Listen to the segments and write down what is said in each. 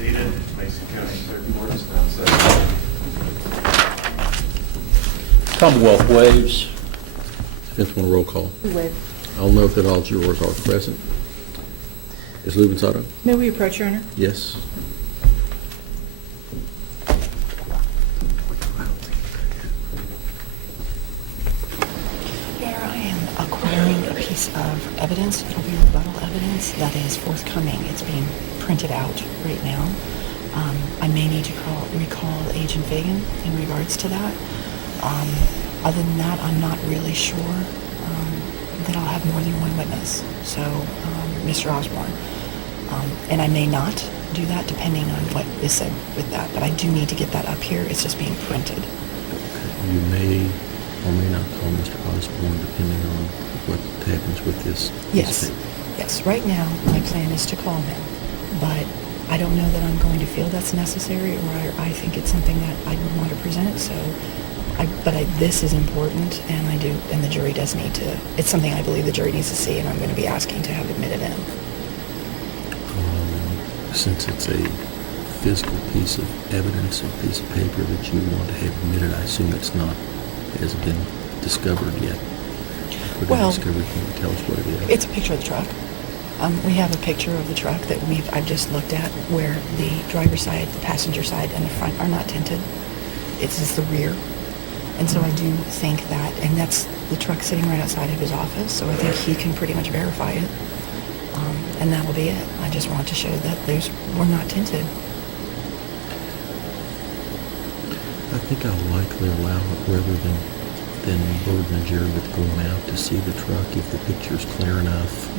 seated. Mason County Clerk Court is now session. Commonwealth waives. Defense want a roll call. Waive. I'll note that all jurors are present. Ms. Lubensato? May we approach, Your Honor? Yes. Your Honor, I am acquiring a piece of evidence. It'll be rebuttal evidence that is forthcoming. It's being printed out right now. I may need to recall Agent Fagan in regards to that. Other than that, I'm not really sure that I'll have more than one witness. So, Mr. Osborne. And I may not do that depending on what is said with that. But I do need to get that up here. It's just being printed. You may or may not call Mr. Osborne depending on what happens with this. Yes. Yes. Right now, my plan is to call him. But I don't know that I'm going to feel that's necessary, or I think it's something that I would want to present. So, this is important, and the jury does need to. It's something I believe the jury needs to see, and I'm going to be asking to have admitted in. Since it's a physical piece of evidence or piece of paper that you want to have admitted, I assume it's not, hasn't been discovered yet. Well, discovered, can you tell us what it is? It's a picture of the truck. We have a picture of the truck that I've just looked at, where the driver's side, the passenger side, and the front are not tinted. It's just the rear. And so I do think that, and that's the truck sitting right outside of his office, so I think he can pretty much verify it. And that'll be it. I just want to show that we're not tinted. I think I'll likely allow it rather than burden the jury with going out to see the truck. If the picture's clear enough,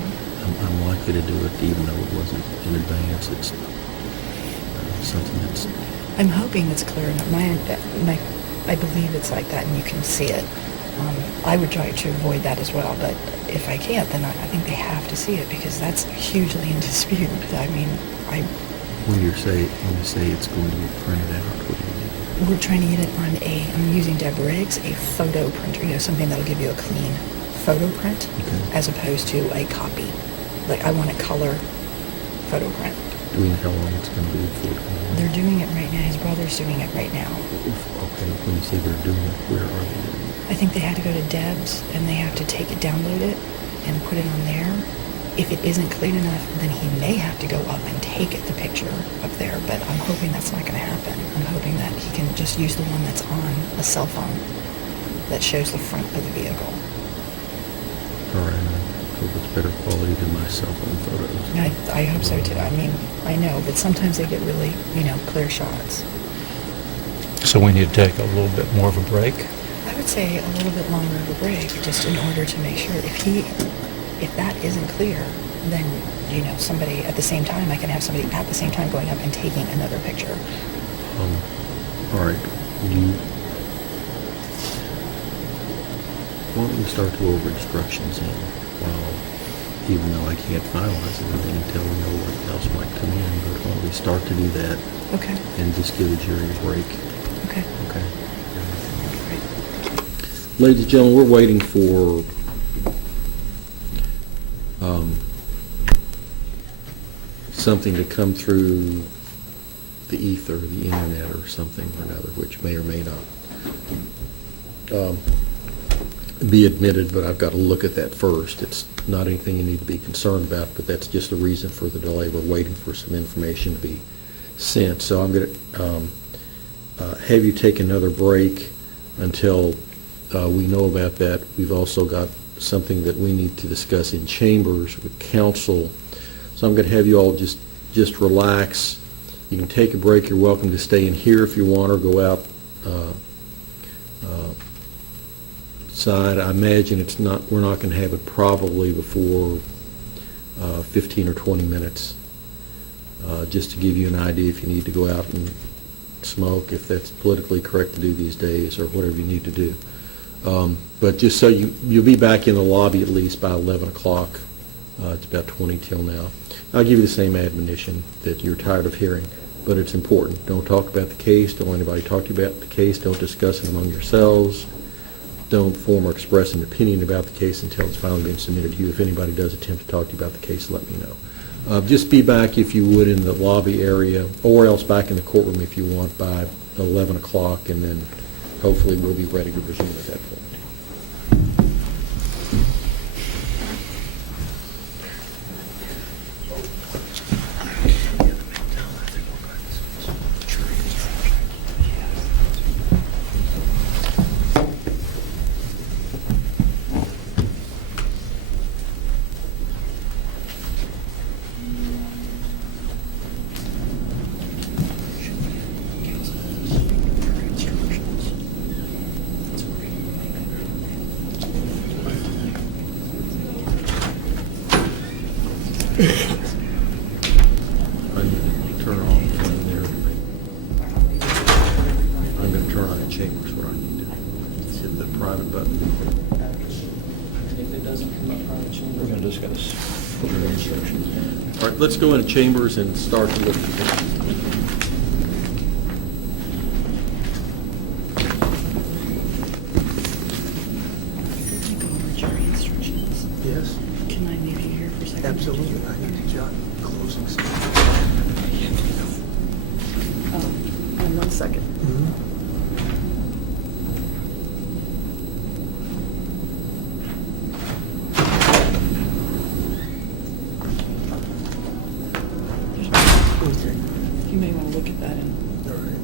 I'm likely to do it even though it wasn't in advance. It's something that's... I'm hoping it's clear enough. I believe it's like that and you can see it. I would try to avoid that as well, but if I can't, then I think they have to see it because that's hugely in dispute. I mean, When you say it's going to be printed out, what do you mean? we're trying to get it on I'm using Deb Riggs, a photo printer, something that'll give you a clean photo print, Okay. as opposed to a copy. Like, I want a color photo print. Do we know how long it's going to be before it comes out? They're doing it right now. His brother's doing it right now. Okay, when you say they're doing it, where are they doing it? I think they had to go to Deb's, and they have to download it, and put it on there. If it isn't clean enough, then he may have to go up and take the picture up there, but I'm hoping that's not going to happen. I'm hoping that he can just use the one that's on a cell phone that shows the front of the vehicle. All right, I hope it's better quality than my cell phone photos. I hope so too. I mean, I know, but sometimes they get really, clear shots. So we need to take a little bit more of a break. I would say a little bit longer of a break, just in order to make sure if that isn't clear, then, somebody at the same time, I can have somebody at the same time going up and taking another picture. All right, why don't we start to go over instructions in while, even though I can't finalize everything until we know what else might come in, but why don't we start to do that Okay. and just give the jury a break. Okay. Okay. Great. Ladies and gentlemen, we're waiting for something to come through the ether, the internet, or something or another, which may or may not be admitted, but I've got to look at that first. It's not anything you need to be concerned about, but that's just the reason for the delay. We're waiting for some information to be sent. So I'm going to have you take another break until we know about that. We've also got something that we need to discuss in chambers with counsel. So I'm going to have you all just relax. You can take a break. You're welcome to stay in here if you want, or go out side. I imagine we're not going to have it probably before 15 or 20 minutes. Just to give you an idea, if you need to go out and smoke, if that's politically correct to do these days, or whatever you need to do. But just so you'll be back in the lobby at least by 11 o'clock. It's about 20 till now. I'll give you the same admonition that you're tired of hearing, but it's important. Don't talk about the case. Don't let anybody talk to you about the case. Don't discuss it among yourselves. Don't form or express an opinion about the case until it's finally been submitted to you. If anybody does attempt to talk to you about the case, let me know. Just be back, if you would, in the lobby area, or else back in the courtroom if you want, by 11 o'clock, and then hopefully we'll be ready to resume at that point. I'm going to turn on from there. I'm going to turn on the chambers where I need to. Let's hit the private button. If it doesn't come up private chamber. We're going to discuss jury instructions. All right, let's go into chambers and start to look at this. Go over jury instructions. Yes, Can I leave you here for a second? absolutely. I need to jot closing statement. In 1 second. Okay, You may want to look at that and all right.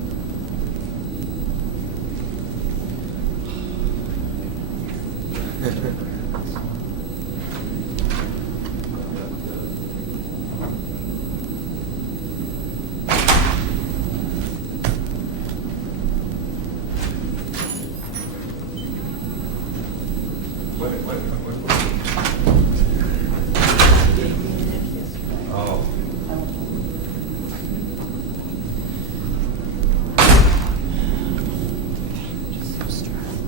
Wait. Oh. just so stressed.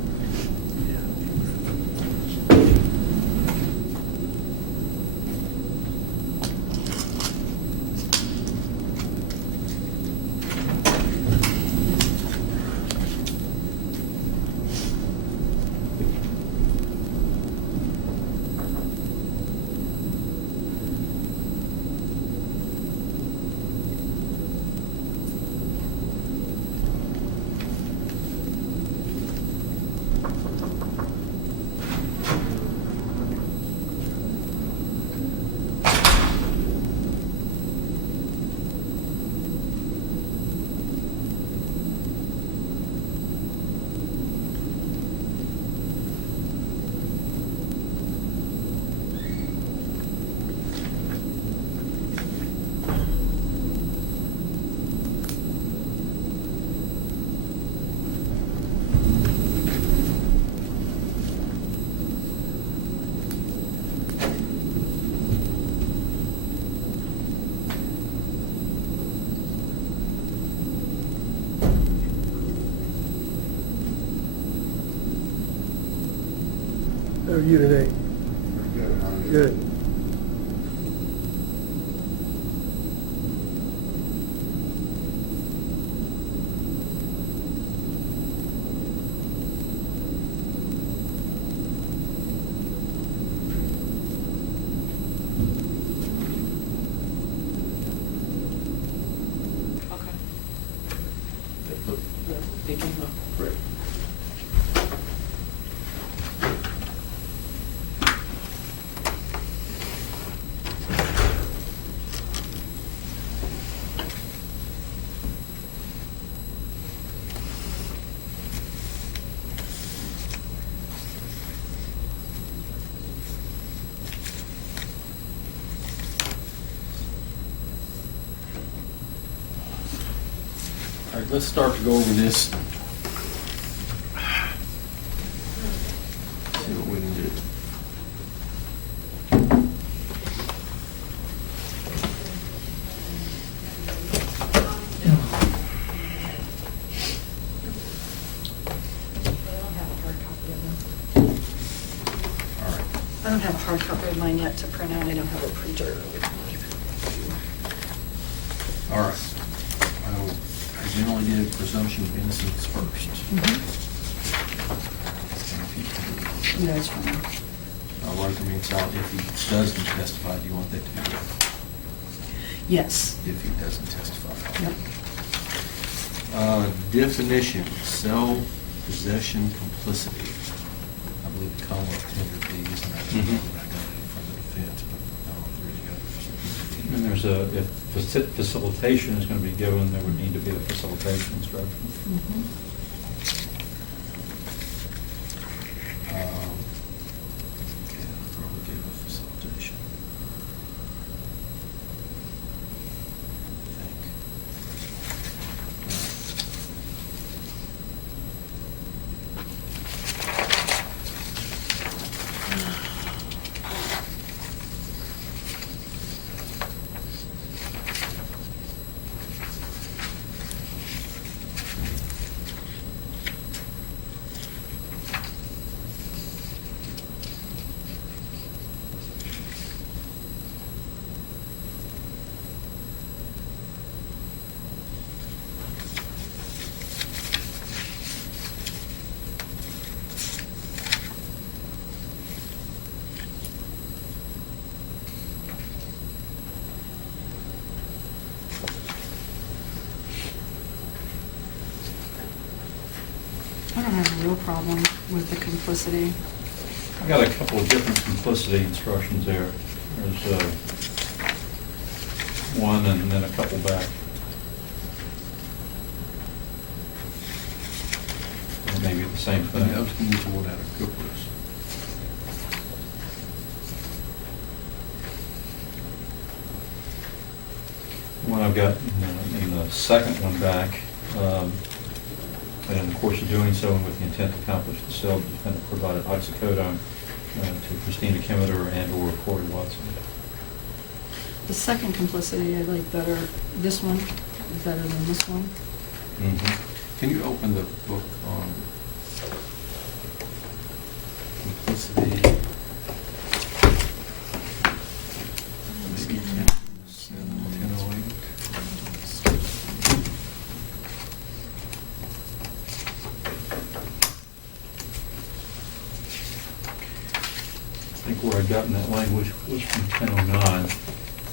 How are you today? Good. Okay. They came up. Great. All right, let's start to go over this. See what we can do. All right. I don't have a hard copy of mine yet to print out. I don't have a printer. All right. I generally give presumption of innocence first. No, it's fine. I'll write them inside. If he doesn't testify, do you want that to be? Yes. if he doesn't testify. Yep. Definition, cell possession complicity. I believe the Commonwealth tendered these, and I don't know that I got any from the defense, but I don't know if there are any others. And there's if facilitation is going to be given, there would need to be a facilitation instruction. Mhm. Okay, I'll probably give a facilitation. I think. I don't have a real problem with the complicity. I got a couple of different complicity instructions there. There's one and then a couple back. Or maybe the same I thing. was going to use the one out of Cooper's. One I've got in the second one back, and in the course of doing so and with the intent to accomplish the sale, the defendant provided oxycodone to Christina Kimeter and/or Corey Watson. The second complicity I like better. This one is better than this one. Can you open the book on complicity? Maybe 1008. I think where I got in that language was from 1009.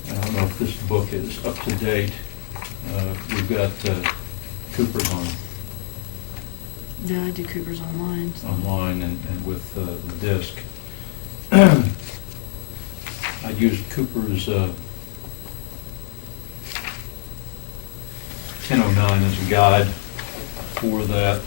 I don't know if this book is up to date. We've got Cooper's Yeah, I do Cooper's online. online and with the disc. I used Cooper's 1009 as a guide for that.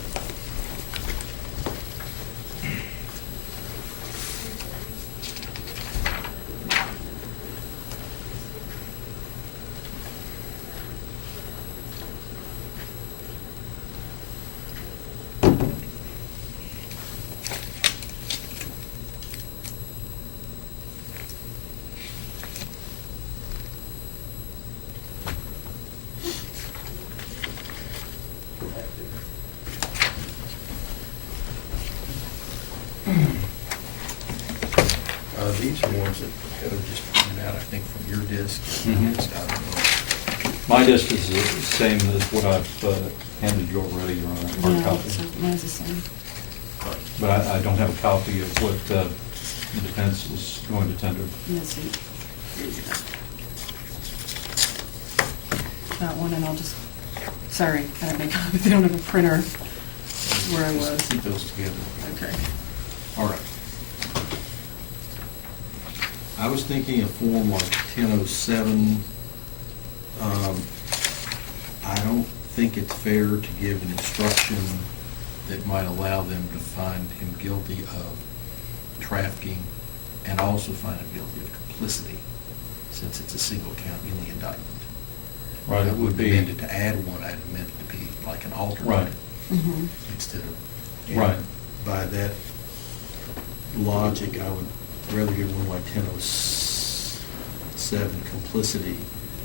These are ones that Heather just pointed out, I think, from your disc. Mhm. I don't know. My disc is the same as what I've handed you already, Your Honor, hard Yeah, copy. so mine's the same. But I don't have a copy of what the defense is going to tender. Let's see. That one, and I'll just, sorry, gotta make up if they don't have a printer where I was. Just keep those together. Okay. All right. I was thinking a form like 1007. I don't think it's fair to give an instruction that might allow them to find him guilty of trafficking and also find him guilty of complicity, since it's a single count in the indictment. Right, I it would wouldn't be. have meant it to add one, I'd have meant it to be like an alternate. Right. Mm-hmm. Instead of. Right. By that logic, I would rather give one like 1007 complicity.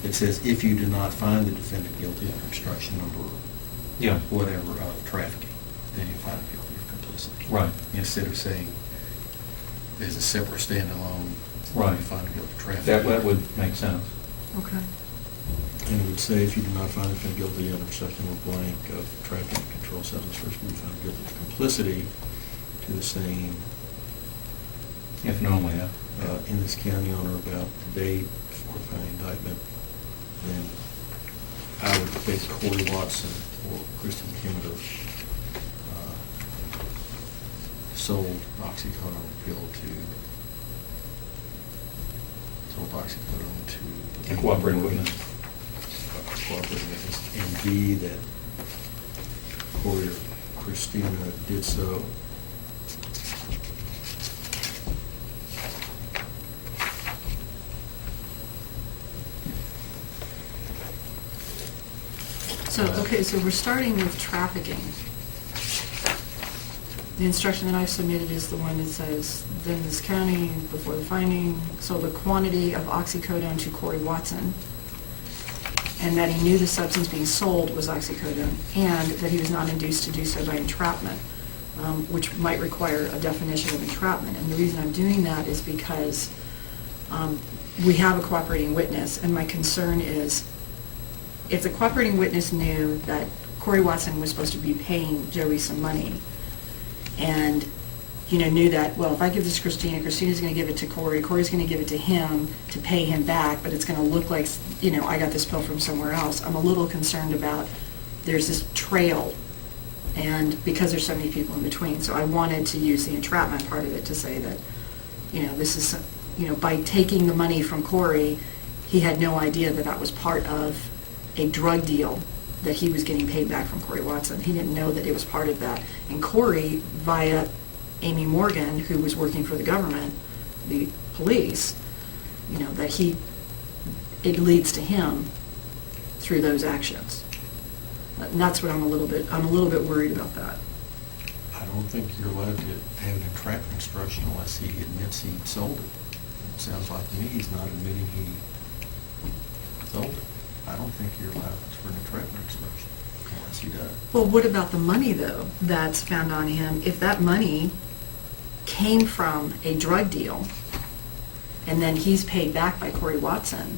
It says, if you do not find the defendant guilty of obstruction or Yeah. whatever of trafficking, then you find him guilty of complicity. Right. Instead of saying, there's a separate standalone, Right. you find him guilty of trafficking. That would make sense. Okay. And it would say, if you do not find the defendant guilty of obstruction or blank of trafficking and controlled substance, first you find him guilty of complicity to the same If and only, yeah. in this county on or about the date before the indictment, then I would think Corey Watson or Kristen Kimmiter sold oxycodone pill sold oxycodone to A cooperating witness. cooperating witness, and B, that Corey or Christina did so. So, okay, so we're starting with trafficking. The instruction that I've submitted is the one that says, Dennis County, before the finding, sold a quantity of oxycodone to Corey Watson, and that he knew the substance being sold was oxycodone, and that he was not induced to do so by entrapment, which might require a definition of entrapment. And the reason I'm doing that is because we have a cooperating witness, and my concern is, if the cooperating witness knew that Corey Watson was supposed to be paying Joey some money, and knew that, well, if I give this to Christina, Christina's going to give it to Corey, Corey's going to give it to him to pay him back, but it's going to look like, I got this pill from somewhere else. I'm a little concerned about there's this trail, and because there's so many people in between. So I wanted to use the entrapment part of it to say that, this is, by taking the money from Corey, he had no idea that that was part of a drug deal that he was getting paid back from Corey Watson. He didn't know that it was part of that. And Corey, via Amy Morgan, who was working for the government, the police, that it leads to him through those actions. And that's what I'm a little bit worried about that. I don't think you're allowed to have an entrapment instruction unless he admits he sold it. It sounds like to me he's not admitting he sold it. I don't think you're allowed for an entrapment instruction unless he does. Well, what about the money, though, that's found on him? If that money came from a drug deal, and then he's paid back by Corey Watson,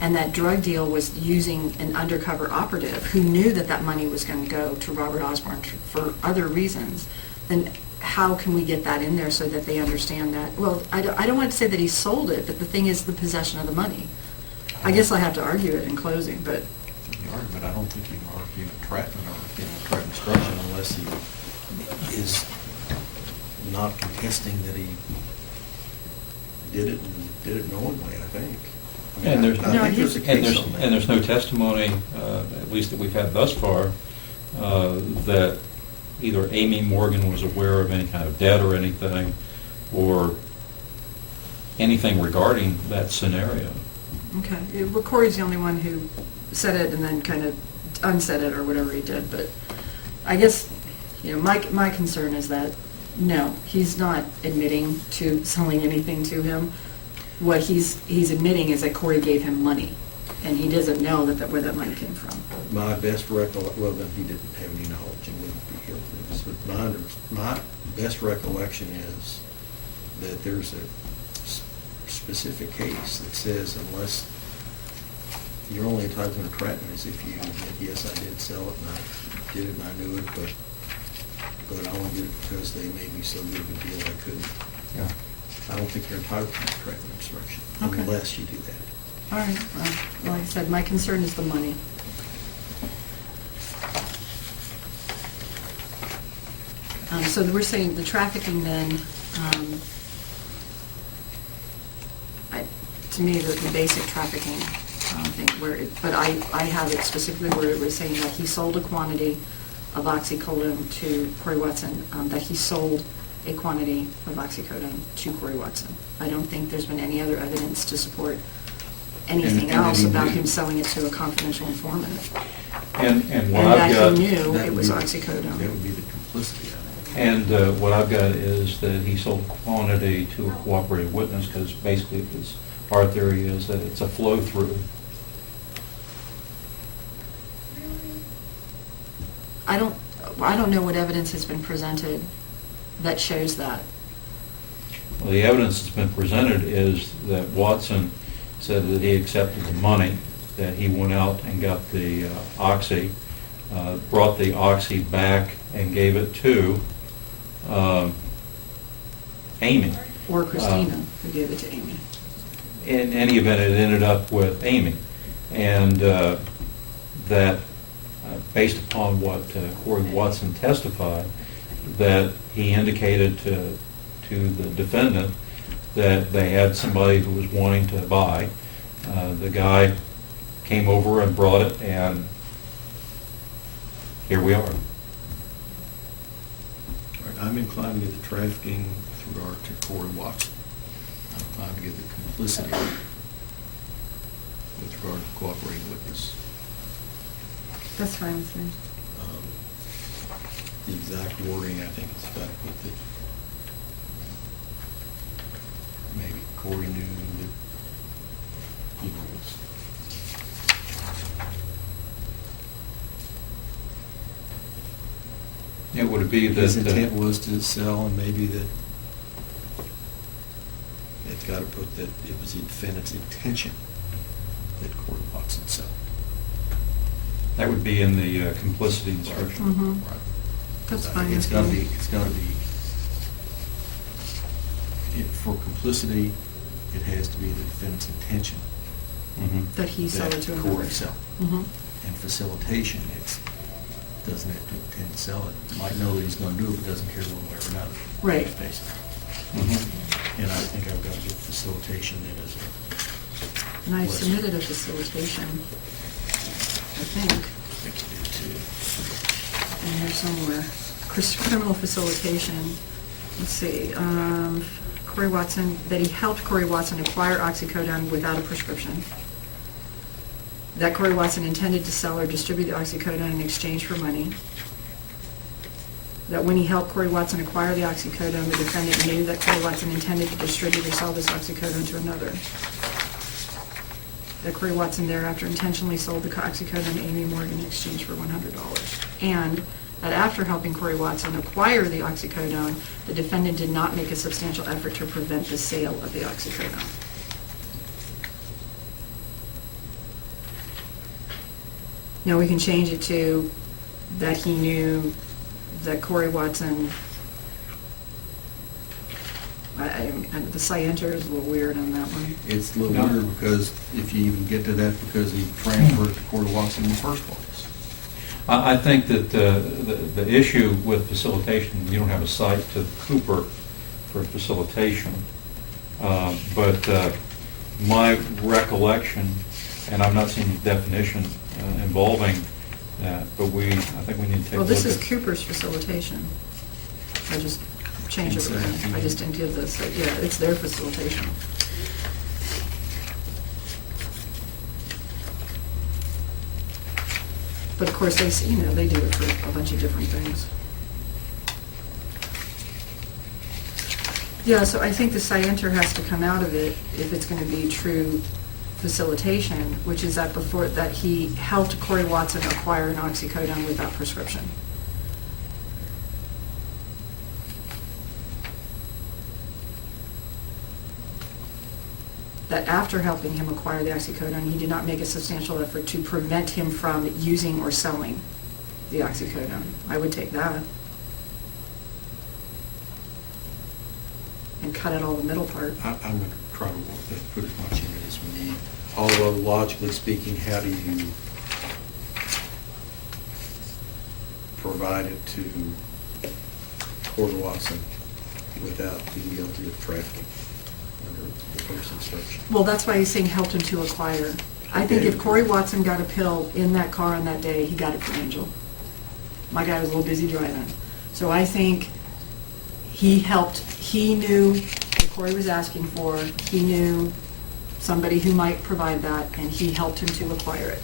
and that drug deal was using an undercover operative who knew that that money was going to go to Robert Osborne for other reasons, then how can we get that in there so that they understand that? Well, I don't want to say that he sold it, but the thing is the possession of the money. I guess I have to argue it in closing, but... You argue, but I don't think you can argue entrapment or get an entrapment instruction unless he is not contesting that he did it knowingly, I think. And there's, I think there's a case on that. and there's no testimony, at least that we've had thus far, that either Amy Morgan was aware of any kind of debt or anything, or anything regarding that scenario. Okay. Well, Corey's the only one who said it and then kind of unsaid it or whatever he did. But I guess, my concern is that, no, he's not admitting to selling anything to him. What he's admitting is that Corey gave him money, and he doesn't know where that money came from. My best recollection, well, then he didn't have any knowledge and wouldn't be guilty. But my best recollection is that there's a specific case that says unless you're only entitled to entrapment is if you admit, yes, I did sell it and I did it and I knew it, but I only did it because they made me so good of a deal I couldn't. Yeah. I don't think you're entitled to entrapment instruction Okay. unless you do that. All right. Well, like I said, my concern is the money. So we're saying the trafficking then, to me, the basic trafficking thing, but I have it specifically where it was saying that he sold a quantity of oxycodone to Corey Watson, that he sold a quantity of oxycodone to Corey Watson. I don't think there's been any other evidence to support anything And else he about knew. him selling it to a confidential informant. And what And I've got... that he knew That it would was be- oxycodone. That would be the complicity of it. And what I've got is that he sold quantity to a cooperative witness, because basically our theory is that it's a flow-through. I don't know what evidence has been presented that shows that. Well, the evidence that's been presented is that Watson said that he accepted the money, that he went out and got the oxy, brought the oxy back and gave it to Amy. Or Christina, who gave it to Amy. In any event, it ended up with Amy. And that, based upon what Corey Watson testified, that he indicated to the defendant that they had somebody who was wanting to buy. The guy came over and brought it, and here we are. All right, I'm inclined to get the trafficking with regard to Corey Watson. I'm inclined to get the complicity with regard to cooperating witness. That's fine with me. The exact wording, I think it's got to put that maybe Corey knew that, you know, Would it be that his intent was to sell, and maybe that it's got to put that it was the defendant's intention that Corey Watson sell. that would be in the complicity instruction? Mhm. Right. That's I fine think with It's got to me. be, for complicity, it has to be the defendant's intention Mhm. That he sold it to that another. Corey sell. Mhm. And facilitation, doesn't have to intend to sell it. Might know that he's going to do it, but doesn't care one way or another. Right. Basically. Mhm. And I think I've got to get facilitation in as a. And I list. submitted a facilitation, I think, I think you did too. in here somewhere. Criminal facilitation, let's see, Corey Watson, that he helped Corey Watson acquire oxycodone without a prescription. That Corey Watson intended to sell or distribute the oxycodone in exchange for money. That when he helped Corey Watson acquire the oxycodone, the defendant knew that Corey Watson intended to distribute or sell this oxycodone to another. That Corey Watson thereafter intentionally sold the oxycodone to Amy Morgan in exchange for $100. And that after helping Corey Watson acquire the oxycodone, the defendant did not make a substantial effort to prevent the sale of the oxycodone. Now, we can change it to that he knew that Corey Watson, the scienter is a little weird on that one. It's a little No. weird because if you even get to that, because he transferred to Corey Watson in the first place. I think that the issue with facilitation, you don't have a cite to Cooper for facilitation. But my recollection, and I've not seen the definition involving that, but I think we need to take a Well, look this is at- Cooper's facilitation. I just changed it, I just didn't give this, yeah, it's their facilitation. But of course, they do it for a bunch of different things. Yeah, so I think the scienter has to come out of it if it's going to be true facilitation, which is that he helped Corey Watson acquire an oxycodone without prescription. That after helping him acquire the oxycodone, he did not make a substantial effort to prevent him from using or selling the oxycodone. I would take that. And cut out all the middle part. I'm going to try to work that, put as much in it as we need. Although logically speaking, how do you provide it to Corey Watson without being guilty of trafficking under the first instruction? Well, that's why he's saying helped him to acquire. I think if Corey Watson got a pill in that car on that day, he got it from Angel. My guy was a little busy driving. So I think he knew what Corey was asking for, he knew somebody who might provide that, and he helped him to acquire it.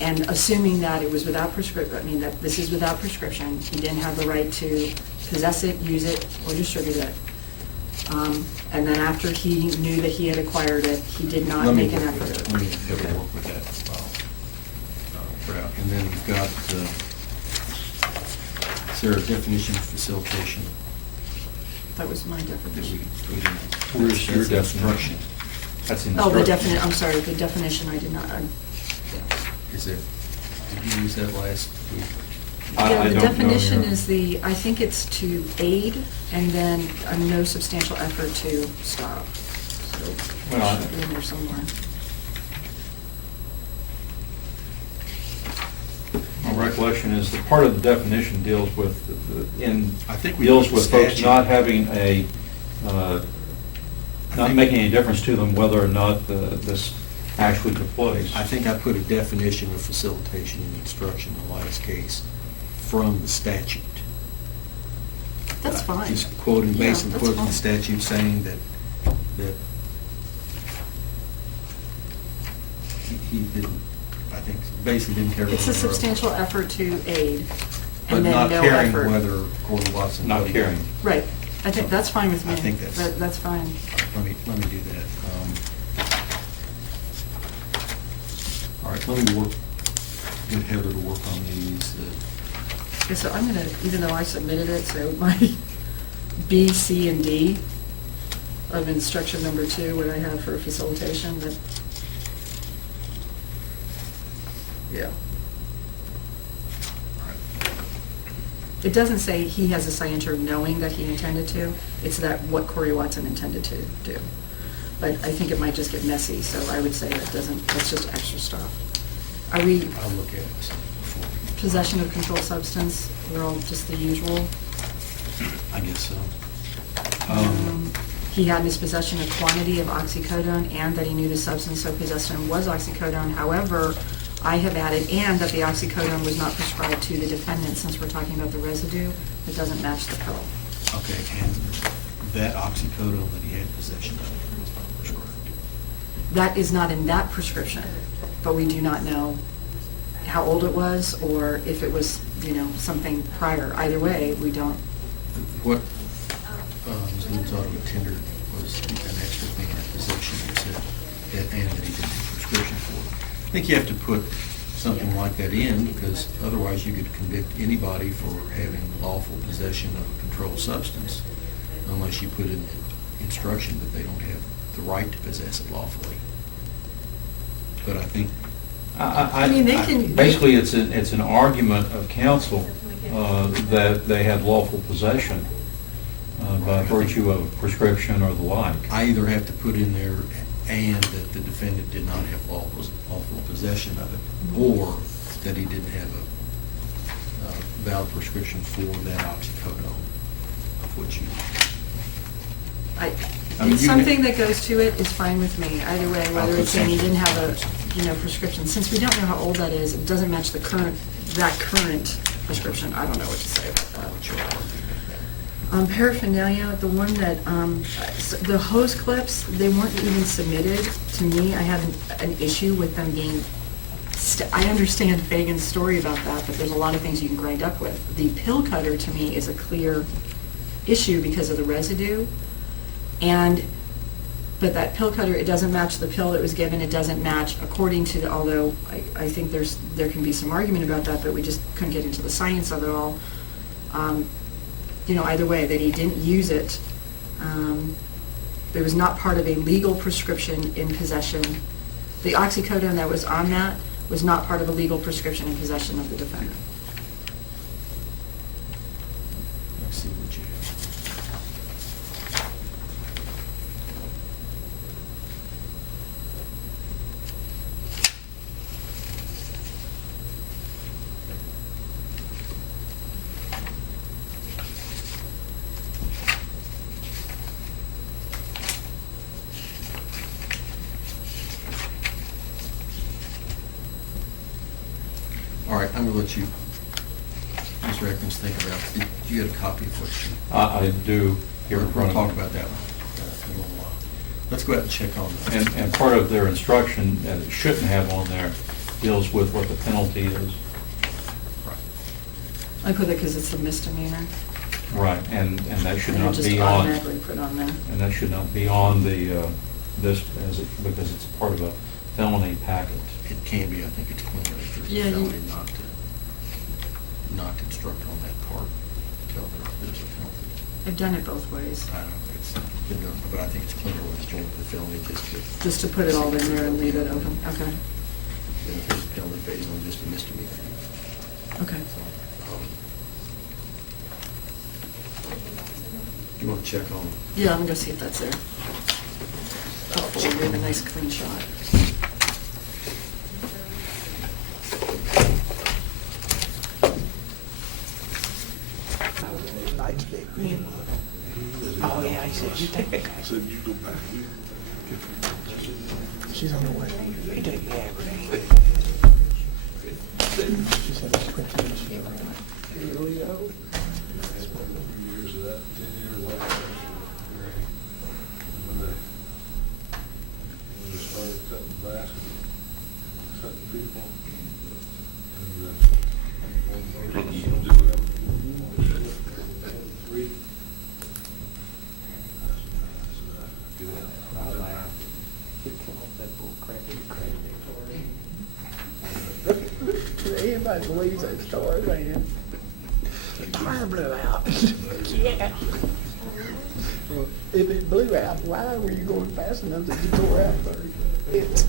And assuming that it was without prescription, that this is without prescription, he didn't have the right to possess it, use it, or distribute it. And then after he knew that he had acquired it, he did not Let me make an work with effort. that. Let me have Okay. a work with that route. And then we've got, is there a definition of facilitation That was my that we definition. can put in? Where's your That's definition? That's in Oh, the instruction. I'm sorry, the definition I did not, Is it, did you use that last week? I yeah, the don't know, definition yeah. is I think it's to aid, and then a no substantial effort to stop. So, Well, it should be in there somewhere. recollection is that part of the definition deals with, I think we deals put with the folks statute. not having a, not making any difference to them whether or not this actually took place. I think I put a definition of facilitation and instruction in the last case from the statute. That's fine. Just quoting, Yeah, basically that's quoting fine. the statute saying that he didn't, I think, basically didn't care. It's a whether- substantial effort to aid, But and then not no caring effort. whether Corey Watson. Not caring. Right. I think that's fine with me. I think that's- That's fine. Let me do that. All right, let me get Heather to work on these. Okay, so I'm gonna, even though I submitted it, so my B, C, and D of instruction number 2, what I have for facilitation, that, yeah. It doesn't say he has a scienter knowing that he intended to, it's that what Corey Watson intended to do. But I think it might just get messy, so I would say that doesn't, that's just extra stuff. Are we, I'll look at it before. possession of controlled substance, we're all just the usual? I guess so. He had in his possession a quantity of oxycodone and that he knew the substance so possessed in was oxycodone. However, I have added, and that the oxycodone was not prescribed to the defendant, since we're talking about the residue, it doesn't match the pill. Okay, and that oxycodone that he had possession of was not prescribed. That is not in that prescription, but we do not know how old it was or if it was, something prior. Either way, we don't. What Ms. Lynn's auto attender was an extra thing in possession that said that, and that he didn't have a prescription for it. I think you have to put something like that in, because otherwise you could convict anybody for having lawful possession of a controlled substance, unless you put in instruction that they don't have the right to possess it lawfully. But I think, I mean, they can- Basically, it's an argument of counsel that they had lawful possession by virtue of prescription or the like. I either have to put in there and that the defendant did not have lawful possession of it, or that he didn't have a valid prescription for that oxycodone, of which you. I mean, It's you something can- that goes to it is fine with me, either way, whether it's saying he didn't have a, prescription. Since we don't know how old that is, it doesn't match that current prescription, I don't know what to say about that. Paraphernalia, the one that, the hose clips, they weren't even submitted to me. I have an issue with them being, I understand Fagan's story about that, but there's a lot of things you can grind up with. The pill cutter, to me, is a clear issue because of the residue. But that pill cutter, it doesn't match the pill that was given, it doesn't match according to, although I think there can be some argument about that, but we just couldn't get into the science of it all. Either way, that he didn't use it. It was not part of a legal prescription in possession. The oxycodone that was on that was not part of a legal prescription in possession of the defendant. Let's see what you have. All right, I'm gonna let you, Mr. Atkins, think about, did you get a copy of what you? I do here in front of me. We'll talk about that one in a little while. Let's go ahead and check on that. And part of their instruction that it shouldn't have on there deals with what the penalty is. Right. I put it because it's a misdemeanor. Right, and that should And it not just be on, automatically put on there. and that should not be on the, because it's part of a felony packet. It can be, I think it's cleaner if there's Yeah, a you- felony not to instruct on that part, tell there's a penalty. I've done it both ways, I don't know, it's been done, but I think it's cleaner when it's joined with the felony, just to put it all in there and leave it open. Okay, Then if there's a penalty phase on just a misdemeanor. okay. You want to check on? Yeah, I'm gonna see if that's there. Hopefully we have a nice clean shot. Oh, yeah, he said, you take it. I said, you go back. She's on the way. He did, yeah, she said, it's 20 years ago. Really, though? Years of that, 10 years of that. When they started cutting baskets, cutting people. And one person did that. Three. Everybody believes that story, man. The tire blew out. Yeah. Well, if it blew out, why were you going fast enough that you tore out it?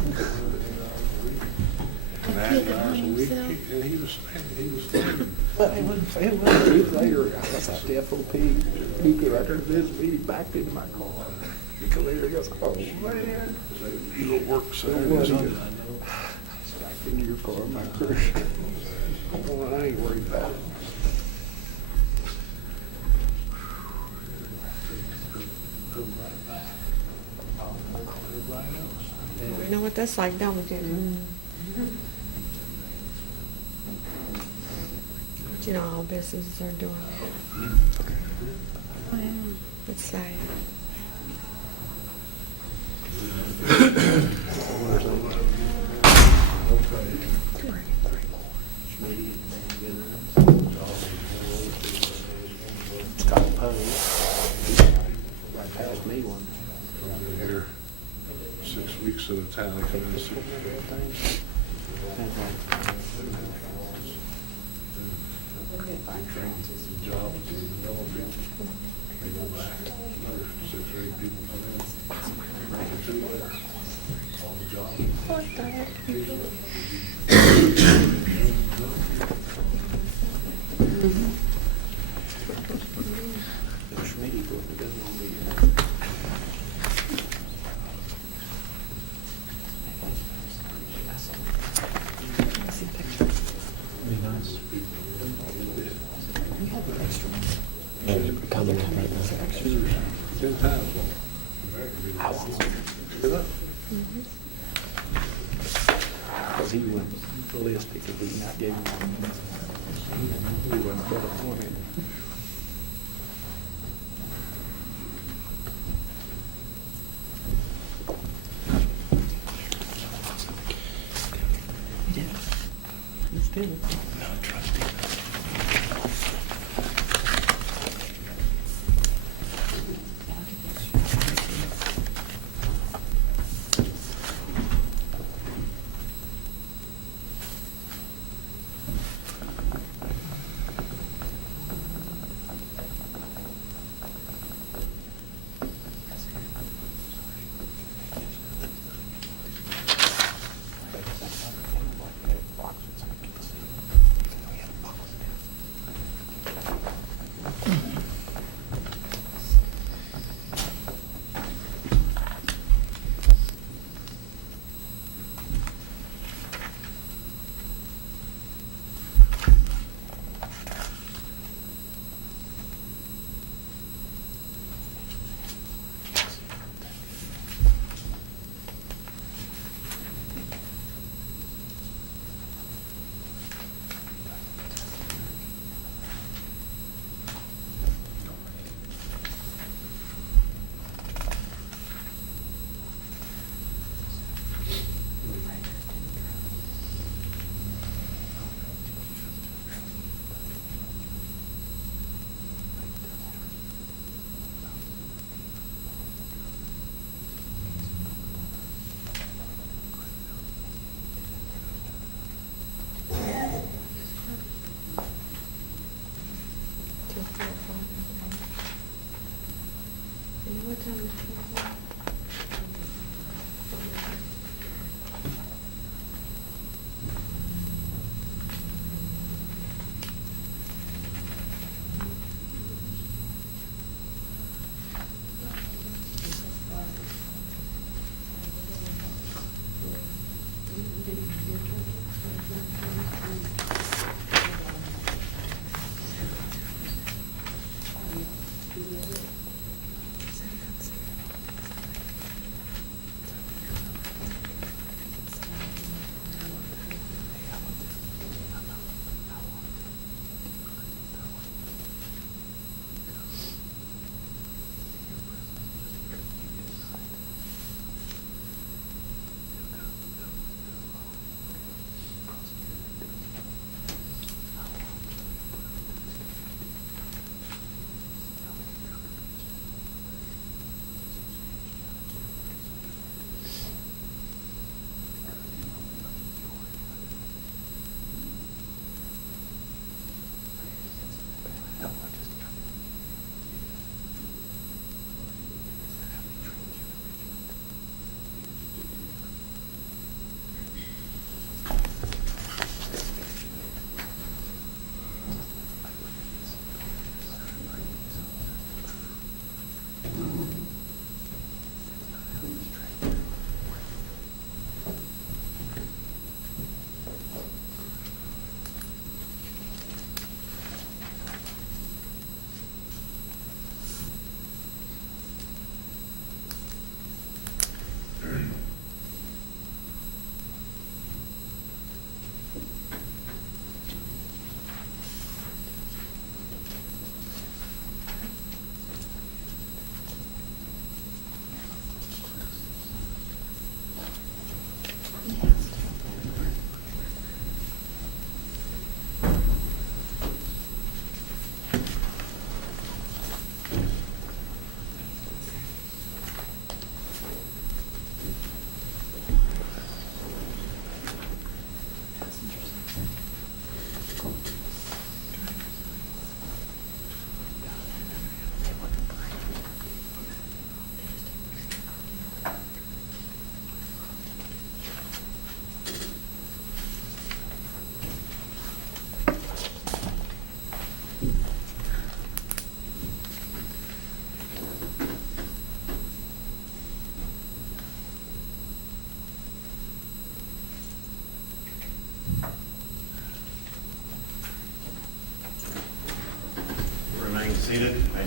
90 hours a week, and he was standing. But it wasn't a week later, I was at the FOP. He came out there to visit me, he backed into my car. He come in here, he goes, oh, man. You don't work Saturday, What? Sunday. Backed into your car, my Chris. Oh, I ain't worried about it. We know what that's like, don't we, Jimmy? But you know, all businesses are doing that. It's sad. Scott Pose, right past me one. Here, 6 weeks at a time, they come in and see. Trained some jobs and develop people. They go back, another 6 or 8 people come in. 2 later, all the jobs. What the heck? Schmitty put the gun on me. Be nice. Coming up right now. 10 times. I want Get up. because he went ballistic if he not gave him. He wasn't better on it. You did. It's good. No, trust me.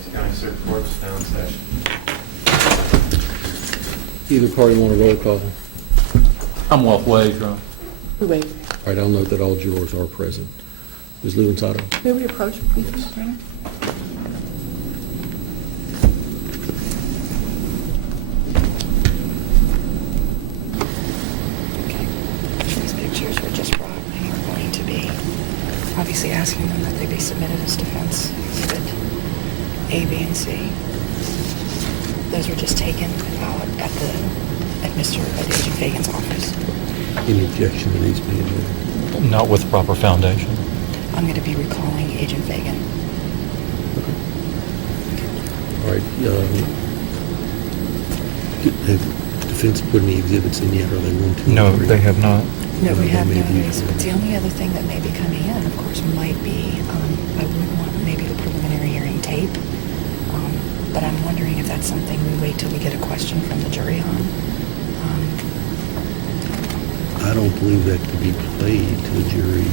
Mason County Circuit Court is now in session. Either party want a roll call? Commonwealth waived, Your Honor. We wait. All right, I'll note that all jurors are present. Ms. Luensato? May we approach? Brandon? Okay. These pictures were just brought. We are going to be obviously asking them that they be submitted as defense exhibit A, B, and C. Those were just taken out at Agent Fagan's office. Any objection to these being read? Not with proper foundation. I'm going to be recalling Agent Fagan. All right, have defense put any exhibits in yet, or they want to? No, they have not. No, we have Maybe no you- news. But the only other thing that may be coming in, of course, might be, I would want maybe the preliminary hearing tape. But I'm wondering if that's something we wait till we get a question from the jury on. I don't believe that could be played to the jury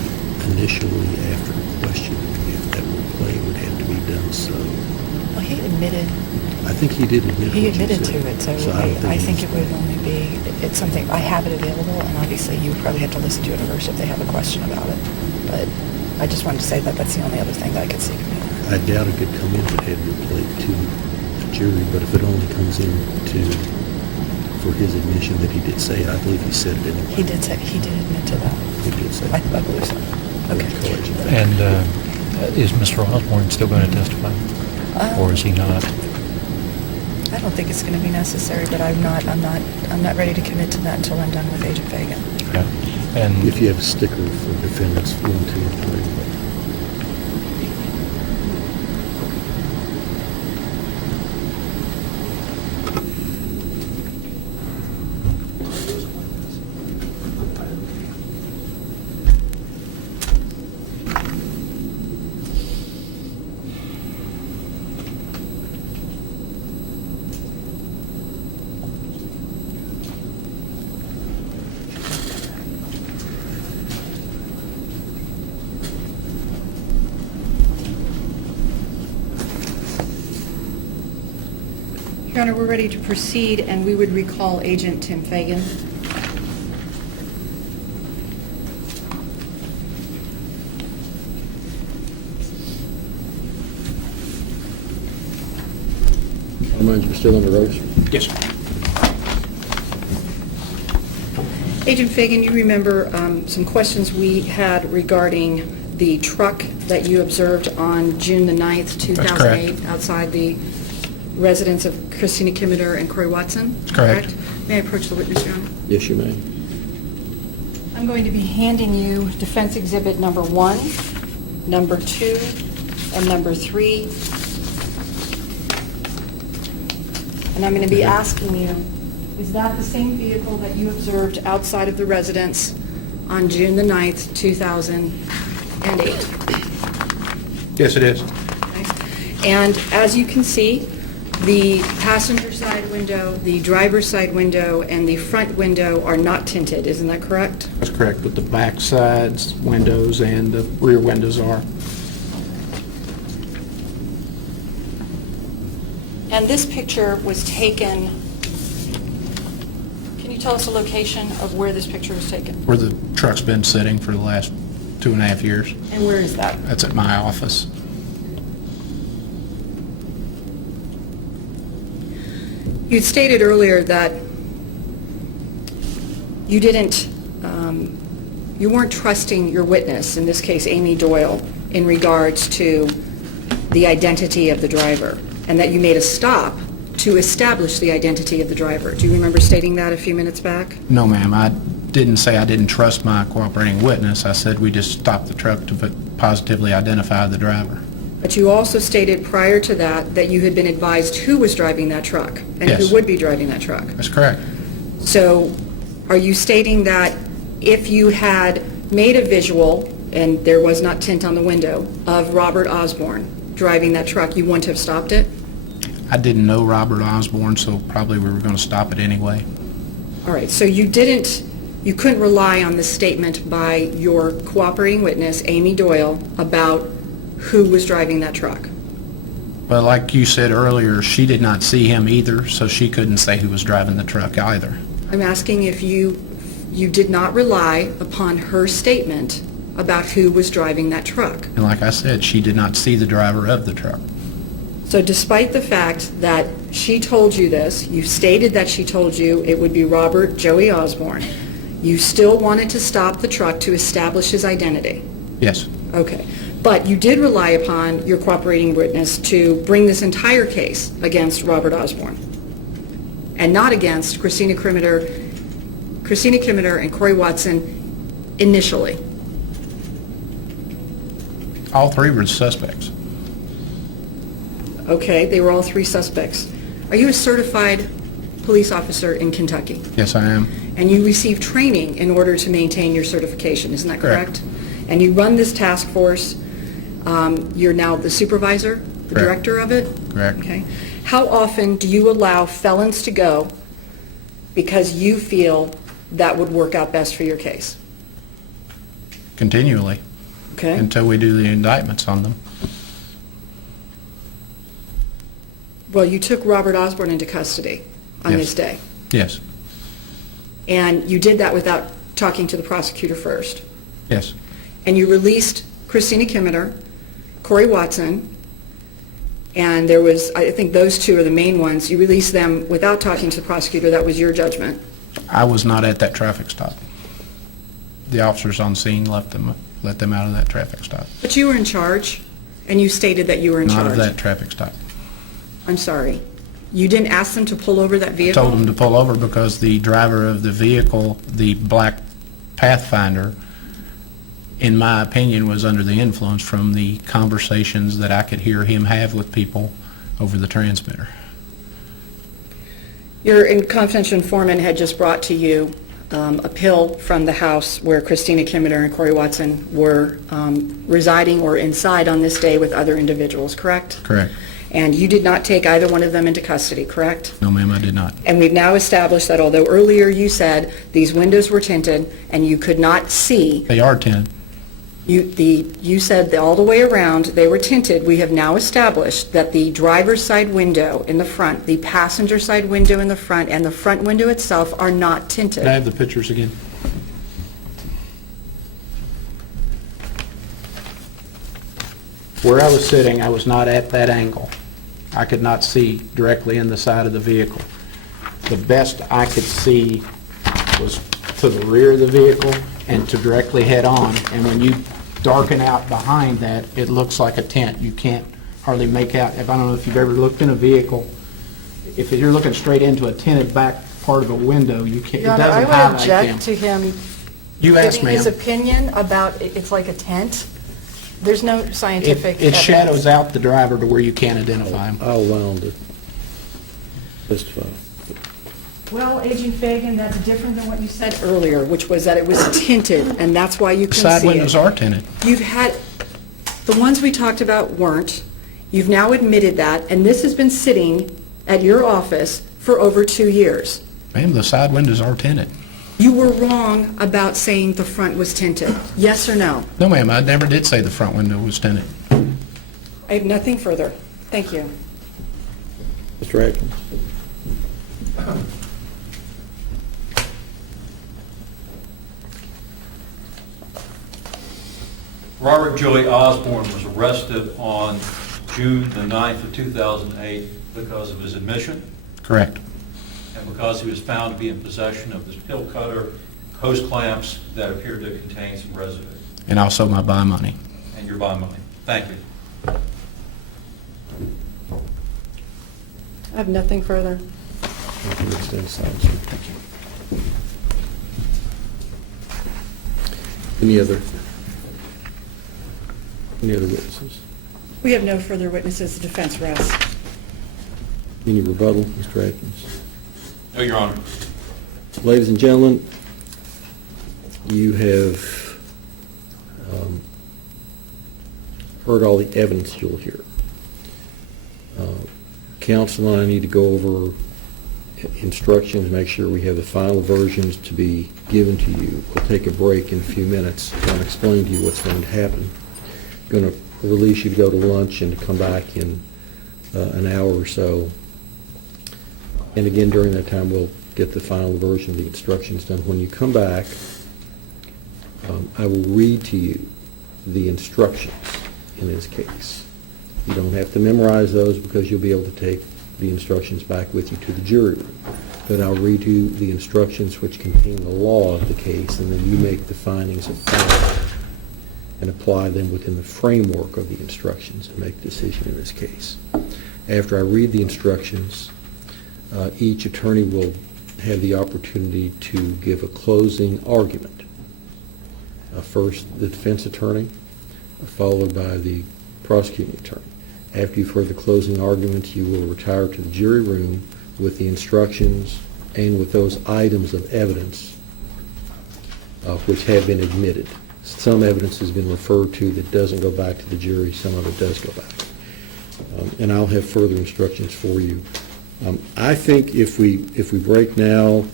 initially after questioning. If that were played, it would have to be done so. Well, he admitted, I think he did admit he what you admitted said. to it, so I think he's- it would only be, it's something, I have it available, and obviously you would probably have to listen to it first if they have a question about it. But I just wanted to say that that's the only other thing that I could see coming in. I doubt it could come in if it had to be played to the jury, but if it only comes in for his admission that he did say it, I believe he said it anyway. He did admit to that. He did say I it. believe so. Okay. And is Mr. Osborne still going to testify? Or is he not? I don't think it's going to be necessary, but I'm not ready to commit to that until I'm done with Agent Fagan. Okay. And If you have a sticker for defendants 1, 2, and 3. Your Honor, we're ready to proceed, and we would recall Agent Tim Fagan. Reminds we're still under oath. Yes, sir. Agent Fagan, you remember some questions we had regarding the truck that you observed on June the 9th, 2008, outside the residence of Christina Kimmeter and Corey Watson? That's correct. May I approach the witness, Your Honor? Yes, you may. I'm going to be handing you Defense Exhibit number 1, number 2, and number 3. And I'm going to be asking you, is that the same vehicle that you observed outside of the residence on June the 9th, 2008? Yes, it is. Okay. And as you can see, the passenger side window, the driver's side window, and the front window are not tinted, isn't that correct? That's correct, but the back sides, windows, and the rear windows are. And this picture was taken, can you tell us the location of where this picture was taken? Where the truck's been sitting for the last 2.5 years. And where is that? That's at my office. You stated earlier that you didn't, you weren't trusting your witness, in this case Amy Doyle, in regards to the identity of the driver, and that you made a stop to establish the identity of the driver. Do you remember stating that a few minutes back? No, ma'am, I didn't say I didn't trust my cooperating witness. I said we just stopped the truck to positively identify the driver. But you also stated prior to that you had been advised who was driving that truck and Yes. who would be driving that truck. That's correct. So are you stating that if you had made a visual, and there was not tint on the window, of Robert Osborne driving that truck, you wouldn't have stopped it? I didn't know Robert Osborne, so probably we were going to stop it anyway. All right, so you couldn't rely on the statement by your cooperating witness, Amy Doyle, about who was driving that truck? But like you said earlier, she did not see him either, so she couldn't say who was driving the truck either. I'm asking if you did not rely upon her statement about who was driving that truck. And like I said, she did not see the driver of the truck. So despite the fact that she told you this, you stated that she told you it would be Robert Joey Osborne, you still wanted to stop the truck to establish his identity. Yes, Okay. But you did rely upon your cooperating witness to bring this entire case against Robert Osborne and not against Christina Kimmeter and Corey Watson initially. all three were suspects. Okay, they were all three suspects. Are you a certified police officer in Kentucky? Yes, I am. And you receive training in order to maintain your certification, isn't that correct? Correct. And you run this task force. You're now the supervisor, the Correct. director of it? Correct. Okay. How often do you allow felons to go because you feel that would work out best for your case? Continually, Okay? until we do the indictments on them. Well, you took Robert Osborne into custody on Yes. this day. Yes, And you did that without talking to the prosecutor first. yes, And you released Christina Kimmeter, Corey Watson, and there was, I think those two are the main ones. You released them without talking to the prosecutor. That was your judgment. I was not at that traffic stop. The officers on scene let them out of that traffic stop. But you were in charge, and you stated that you were in Not charge. of that traffic stop. I'm sorry. You didn't ask them to pull over that I vehicle? told them to pull over because the driver of the vehicle, the black Pathfinder, in my opinion, was under the influence from the conversations that I could hear him have with people over the transmitter. Your confidential informant had just brought to you a pill from the house where Christina Kimmeter and Corey Watson were residing or inside on this day with other individuals, correct? Correct. And you did not take either one of them into custody, correct? No, ma'am, I did not. And we've now established that although earlier you said these windows were tinted and you could not see, They are tinted. you said that all the way around they were tinted. We have now established that the driver's side window in the front, the passenger side window in the front, and the front window itself are not tinted. Can I have the pictures again? Where I was sitting, I was not at that angle. I could not see directly in the side of the vehicle. The best I could see was to the rear of the vehicle and to directly head on. And when you darken out behind that, it looks like a tent. You can't hardly make out. I don't know if you've ever looked in a vehicle. If you're looking straight into a tinted back part of a window, you can't, it Your Honor, doesn't I would highlight them. object to him You asked, giving his ma'am. opinion about it's like a tent. There's no scientific It shadows evidence. out the driver to where you can't identify him. I'll allow him to testify. Well, Agent Fagan, that's different than what you said earlier, which was that it was tinted, and that's why you can see it. Side windows are tinted. You've had, the ones we talked about weren't. You've now admitted that, and this has been sitting at your office for over 2 years. Ma'am, the side windows are tinted. You were wrong about saying the front was tinted. Yes or no? No, ma'am, I never did say the front window was tinted. I have nothing further. Thank you. Mr. Atkins? Robert Joey Osborne was arrested on June the 9th of 2008 because of his admission Correct. and because he was found to be in possession of this pill cutter, hose clamps that appeared to contain some residue, And also my buy money. and your bond money. Thank you. I have nothing further. Any other witnesses? We have no further witnesses. The defense rests. Any rebuttal, Mr. Atkins? No, Your Honor. Ladies and gentlemen, you have heard all the evidence you'll hear. Counsel and I need to go over instructions, make sure we have the final versions to be given to you. We'll take a break in a few minutes. I'll explain to you what's going to happen. I'm going to release you to go to lunch and to come back in an hour or so. And again, during that time, we'll get the final version of the instructions done. When you come back, I will read to you the instructions in this case. You don't have to memorize those because you'll be able to take the instructions back with you to the jury room. But I'll read you the instructions which contain the law of the case, and then you make the findings of fact and apply them within the framework of the instructions and make a decision in this case. After I read the instructions, each attorney will have the opportunity to give a closing argument. First, the defense attorney, followed by the prosecuting attorney. After you've heard the closing arguments, you will retire to the jury room with the instructions and with those items of evidence which have been admitted. Some evidence has been referred to that doesn't go back to the jury, some of it does go back. And I'll have further instructions for you. I think if we break now,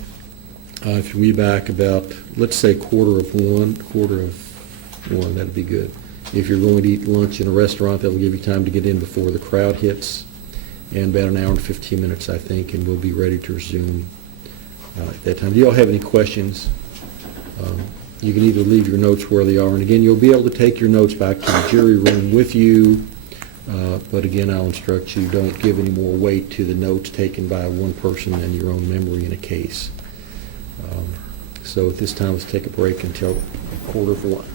if we back about, let's say quarter of one, that'd be good. If you're going to eat lunch in a restaurant, that'll give you time to get in before the crowd hits, and about an hour and 15 minutes, I think, and we'll be ready to resume at that time. Do you all have any questions? You can either leave your notes where they are, and again, you'll be able to take your notes back to the jury room with you, but again, I'll instruct you, don't give any more weight to the notes taken by one person than your own memory in a case. So at this time, let's take a break until quarter of one.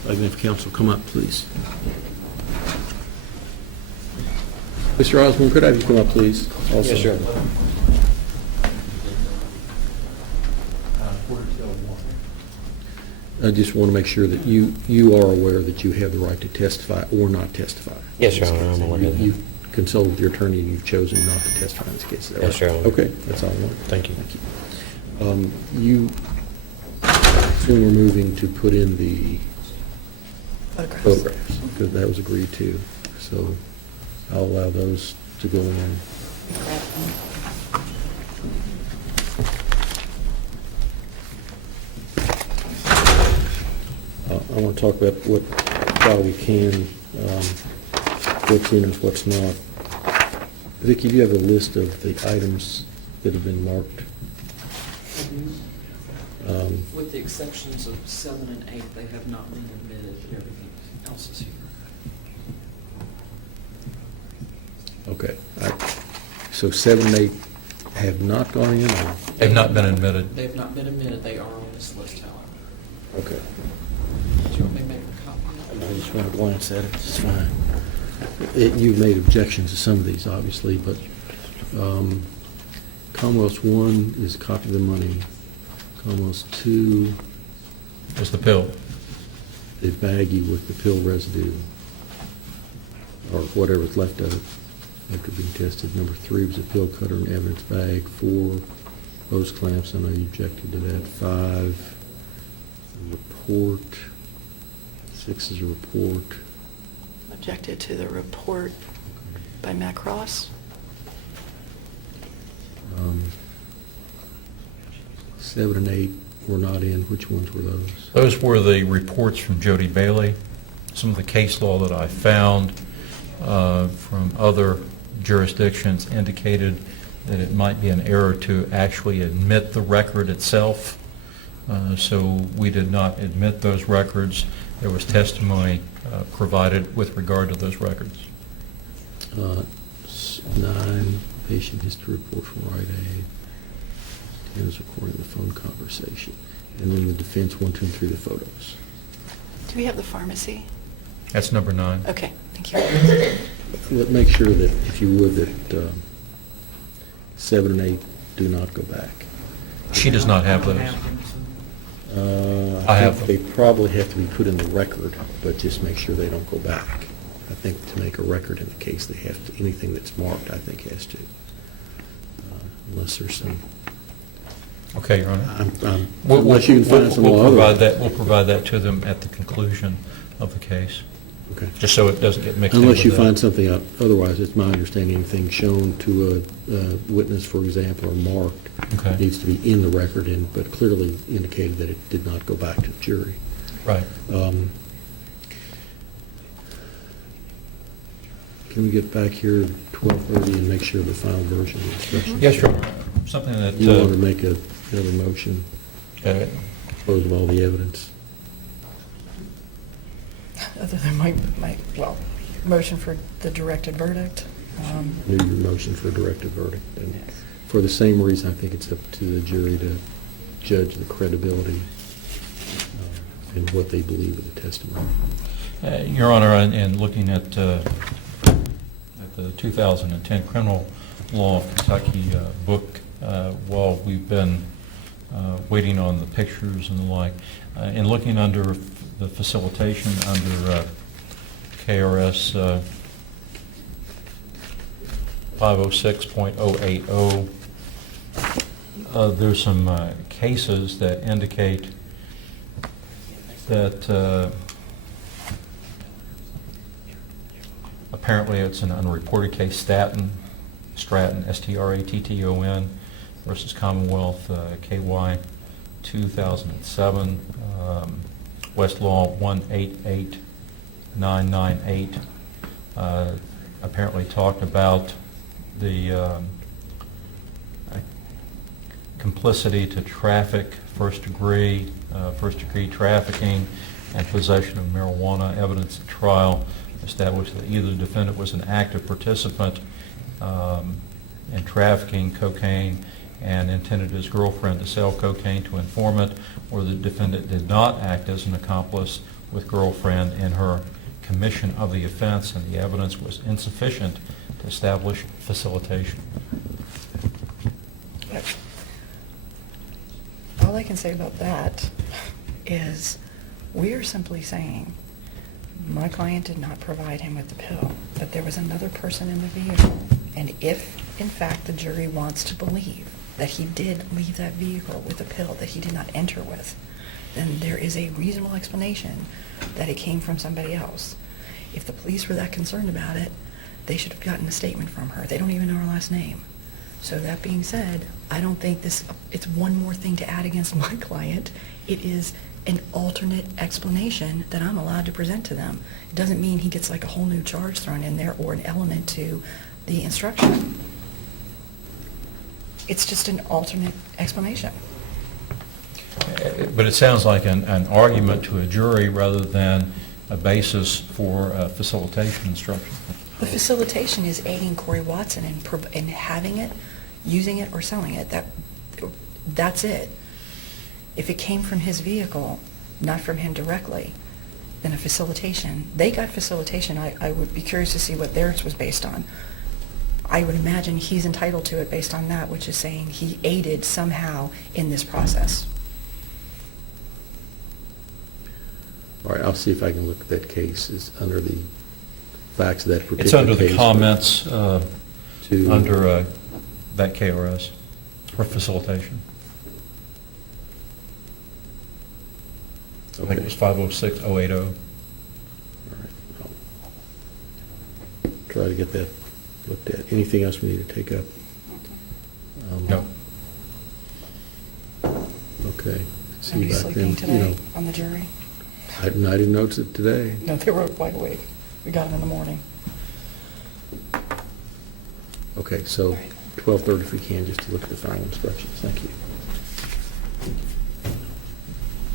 I'd like to have counsel come up, please. Mr. Osborne, could I have you come up, please? Also. Yes, sir. I just want to make sure that you are aware that you have the right to testify or not testify. Yes, Your Honor, I'm aware of that. You've consulted with your attorney and you've chosen not to testify in this case. Is that Yes, right? Your Honor. Okay, that's all I want. Thank you. Thank you. You soon are moving to put in the photographs, because that was agreed to. So I'll allow those to go in. I want to talk about while we can, what's in and what's not. Vicki, do you have a list of the items that have been marked? With the exceptions of 7 and 8, they have not been admitted. Everything else is here. Okay. So 7 and 8 have not gone in? Or? Have not been admitted. They have not been admitted. They are on this list, however. Okay. Do you want me to make a copy of it? I just want to glance at it. It's fine. You've made objections to some of these, obviously, but Commonwealth's 1 is a copy of the money. Commonwealth's 2 What's the pill? the baggie with the pill residue, or whatever's left of it after being tested. Number 3 was a pill cutter and evidence bag. 4, hose clamps. I know you objected to that. 5, a report. 6 is a report. Objected to the report by Matt Ross. 7 and 8 were not in. Which ones were those? Those were the reports from Jody Bailey. Some of the case law that I found from other jurisdictions indicated that it might be an error to actually admit the record itself. So we did not admit those records. There was testimony provided with regard to those records. 9, patient history report from Rite Aid. 10 is recording the phone conversation. And then the defense 1, 2, and 3, the photos. Do we have the pharmacy? That's number 9. Okay, thank you. Make sure that, if you would, that 7 and 8 do not go back. She does not have those. I have think them. they probably have to be put in the record, but just make sure they don't go back. I think to make a record in the case, they have to, anything that's marked, I think, has to. Unless there's some, Okay, Your Honor. unless you can find some law otherwise. We'll provide that to them at the conclusion of the case, Okay. just so it doesn't get mixed in Unless with you that. find something out, otherwise, it's my understanding, anything shown to a witness, for example, or marked, Okay. needs to be in the record, but clearly indicated that it did not go back to the jury. Right. Can we get back here at 12:30 and make sure the final version of the instructions? Yes, Your Honor. Something that, You want to make another motion, close of all the evidence? Other than my motion for the directed verdict. New your motion for a directed verdict. And for the same reason, I think it's up to the jury to judge the credibility and what they believe of the testimony. Your Honor, in looking at the 2010 criminal law of Kentucky book, while we've been waiting on the pictures and the like, in looking under the facilitation under KRS 506.080, there's some cases that indicate that apparently it's an unreported case, Stratton, Stratton versus Commonwealth, KY 2007, Westlaw 188998, apparently talked about the complicity to traffic, first degree trafficking, and possession of marijuana. Evidence at trial established that either the defendant was an active participant in trafficking cocaine and intended his girlfriend to sell cocaine to informant, or the defendant did not act as an accomplice with girlfriend in her commission of the offense, and the evidence was insufficient to establish facilitation. All I can say about that is we are simply saying my client did not provide him with the pill, but there was another person in the vehicle. And if, in fact, the jury wants to believe that he did leave that vehicle with a pill that he did not enter with, then there is a reasonable explanation that it came from somebody else. If the police were that concerned about it, they should have gotten a statement from her. They don't even know her last name. So that being said, I don't think it's one more thing to add against my client. It is an alternate explanation that I'm allowed to present to them. It doesn't mean he gets like a whole new charge thrown in there or an element to the instruction. It's just an alternate explanation. But it sounds like an argument to a jury rather than a basis for facilitation instruction. The facilitation is aiding Corey Watson in having it, using it, or selling it. That's it. If it came from his vehicle, not from him directly, then a facilitation. They got facilitation. I would be curious to see what theirs was based on. I would imagine he's entitled to it based on that, which is saying he aided somehow in this process. All right, I'll see if I can look at that case. It's under the facts of that particular case. It's under the comments to under that KRS for facilitation. I think it was 506.080. All right. I'll try to get that looked at. Anything else we need to take up? No. Okay. Are See you you back sleeping then. today on the jury? I didn't notice it today. No, they were wide awake. We got them in the morning. Okay, so 12:30 if we can, just to look at the final instructions. Thank you.